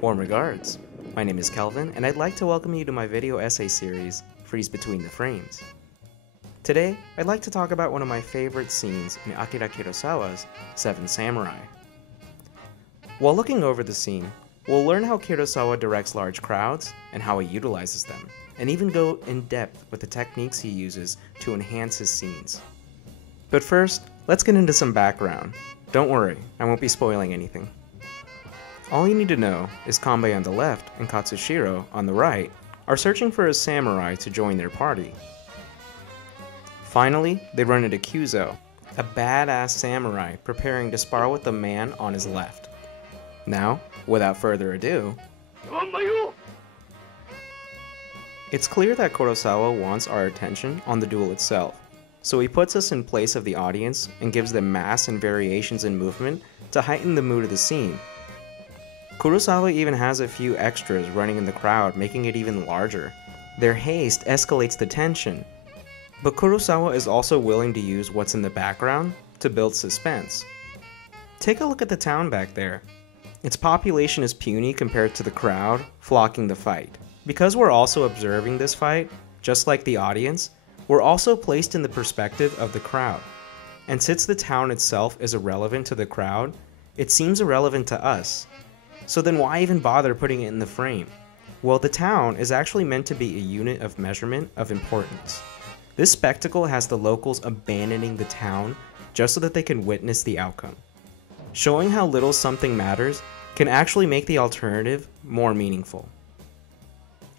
Warm regards. My name is Kelvin, and I'd like to welcome you to my video essay series, Freeze Between the Frames. Today, I'd like to talk about one of my favorite scenes in Akira Kurosawa's Seven Samurai. While looking over the scene, we'll learn how Kurosawa directs large crowds and how he utilizes them, and even go in depth with the techniques he uses to enhance his scenes. But first, let's get into some background. Don't worry, I won't be spoiling anything. All you need to know is Kanbei on the left and Katsushiro on the right are searching for a samurai to join their party. Finally, they run into Kyuzo, a badass samurai preparing to spar with the man on his left. Now, without further ado, it's clear that Kurosawa wants our attention on the duel itself, so he puts us in place of the audience and gives them mass and variations in movement to heighten the mood of the scene. Kurosawa even has a few extras running in the crowd, making it even larger. Their haste escalates the tension. But Kurosawa is also willing to use what's in the background to build suspense. Take a look at the town back there. Its population is puny compared to the crowd flocking the fight. Because we're also observing this fight, just like the audience, we're also placed in the perspective of the crowd. And since the town itself is irrelevant to the crowd, it seems irrelevant to us. So then why even bother putting it in the frame? Well, the town is actually meant to be a unit of measurement of importance. This spectacle has the locals abandoning the town just so that they can witness the outcome. Showing how little something matters can actually make the alternative more meaningful.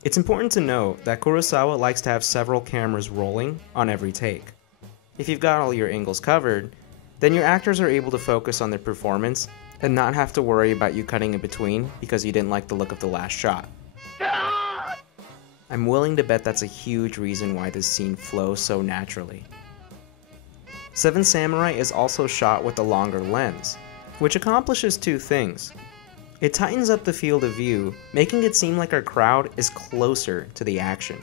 It's important to note that Kurosawa likes to have several cameras rolling on every take. If you've got all your angles covered, then your actors are able to focus on their performance and not have to worry about you cutting in between because you didn't like the look of the last shot. I'm willing to bet that's a huge reason why this scene flows so naturally. Seven Samurai is also shot with a longer lens, which accomplishes two things. It tightens up the field of view, making it seem like our crowd is closer to the action.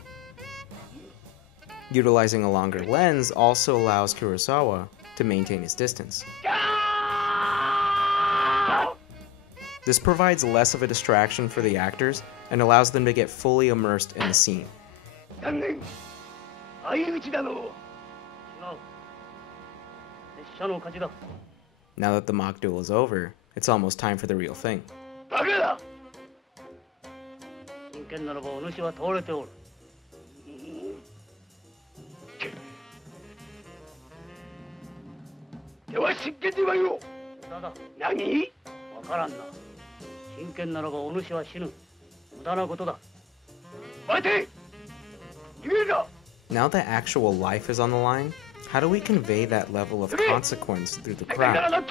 Utilizing a longer lens also allows Kurosawa to maintain his distance. This provides less of a distraction for the actors and allows them to get fully immersed in the scene. Now that the mock duel is over, it's almost time for the real thing. Now that actual life is on the line, how do we convey that level of consequence through the crowd?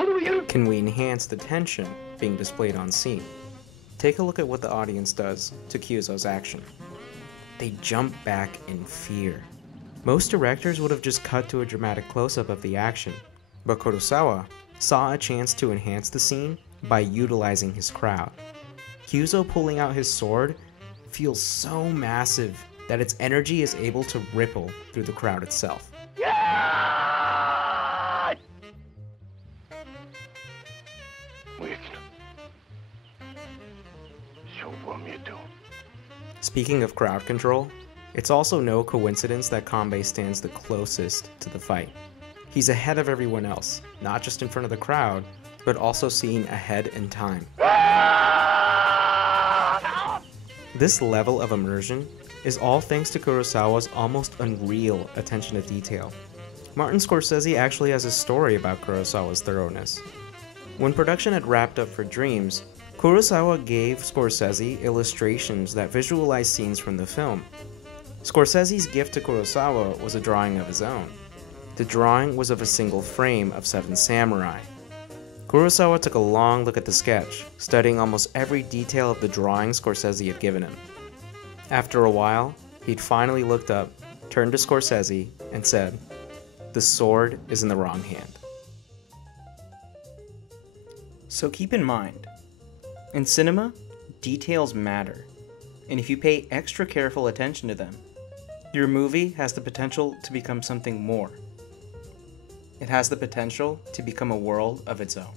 Can we enhance the tension being displayed on scene? Take a look at what the audience does to Kyuzo's action. They jump back in fear. Most directors would have just cut to a dramatic close-up of the action, but Kurosawa saw a chance to enhance the scene by utilizing his crowd. Kyuzo pulling out his sword feels so massive that its energy is able to ripple through the crowd itself. Speaking of crowd control, it's also no coincidence that Kanbei stands the closest to the fight. He's ahead of everyone else, not just in front of the crowd, but also seen ahead in time. This level of immersion is all thanks to Kurosawa's almost unreal attention to detail. Martin Scorsese actually has a story about Kurosawa's thoroughness. When production had wrapped up for Dreams, Kurosawa gave Scorsese illustrations that visualized scenes from the film. Scorsese's gift to Kurosawa was a drawing of his own. The drawing was of a single frame of Seven Samurai. Kurosawa took a long look at the sketch, studying almost every detail of the drawing Scorsese had given him. After a while, he'd finally looked up, turned to Scorsese, and said, "The sword is in the wrong hand." So keep in mind, in cinema, details matter, and if you pay extra careful attention to them, your movie has the potential to become something more. It has the potential to become a world of its own.